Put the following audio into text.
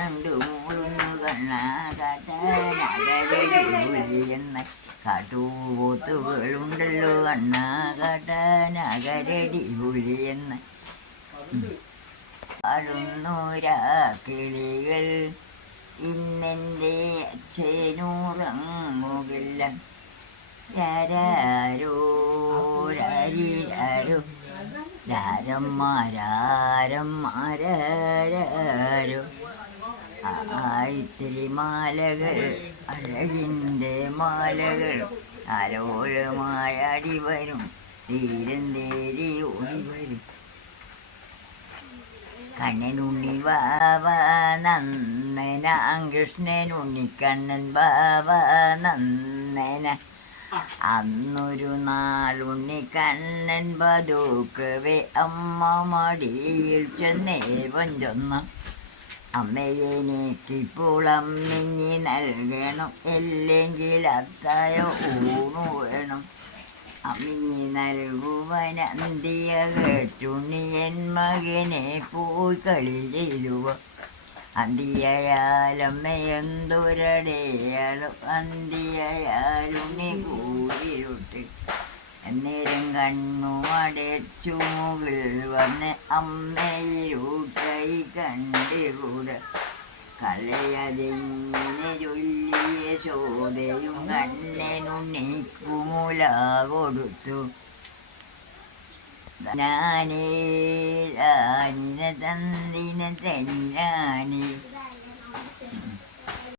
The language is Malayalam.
പാടുന്നുണ്ട് മൂളുന്നു കാട്ടുപോത്തുകളുണ്ടല്ലോ കണ്ണാകടനകരടി പുലി എന്ന പാടുന്നൂരാ കിളികൾ ഇന്നെന്റെ അച്ഛനൂറങ്ങുകില്ല. രാരോ രാരിരാരോ രാരന്മാരാരന്മാരാരോ ആയിത്തിരി മാലകൾ അഴകിന്റെ മാലകൾ ആലോലമായ അടി വരും തീരം തേരി ഓടി കണ്ണനുണ്ണി ബാബ നന്ദന കൃഷ്ണനുണ്ണി കണ്ണൻ വാവ നന്ദന. അന്നൊരു നാളുണ്ണി കണ്ണൻ പതുക്കവേ അമ്മ മടിയിൽ ചെന്നേ പഞ്ചൊന്ന അമ്മയെനിക്കിപ്പോൾ മിഞ്ഞി നൽകണം. അല്ലെങ്കിൽ അത്തായ ഊണു വേണം. അമ്മിഞ്ഞി നൽകുവനന്തിയ കേട്ടുണ്ണി എൻ മകനെ പോയി കളി ചെയ്യുക. അന്തിയയാലമ്മയെന്തൊരടയാളും അന്തിയായാലുണ്ണി കൂരിരുട്ട്. അന്നേരം കണ്ണു അടച്ചു മുകിൽ വന്ന് അമ്മയിരുട്ടായി കണ്ടുകൂട കലയതിങ്ങനെ ചൊല്ലിയ ശോധയും കണ്ണനുണ്ണിക്കുമുല കൊടുത്തു ഞാനേ താനിന തന്തിന തനിനാനേ.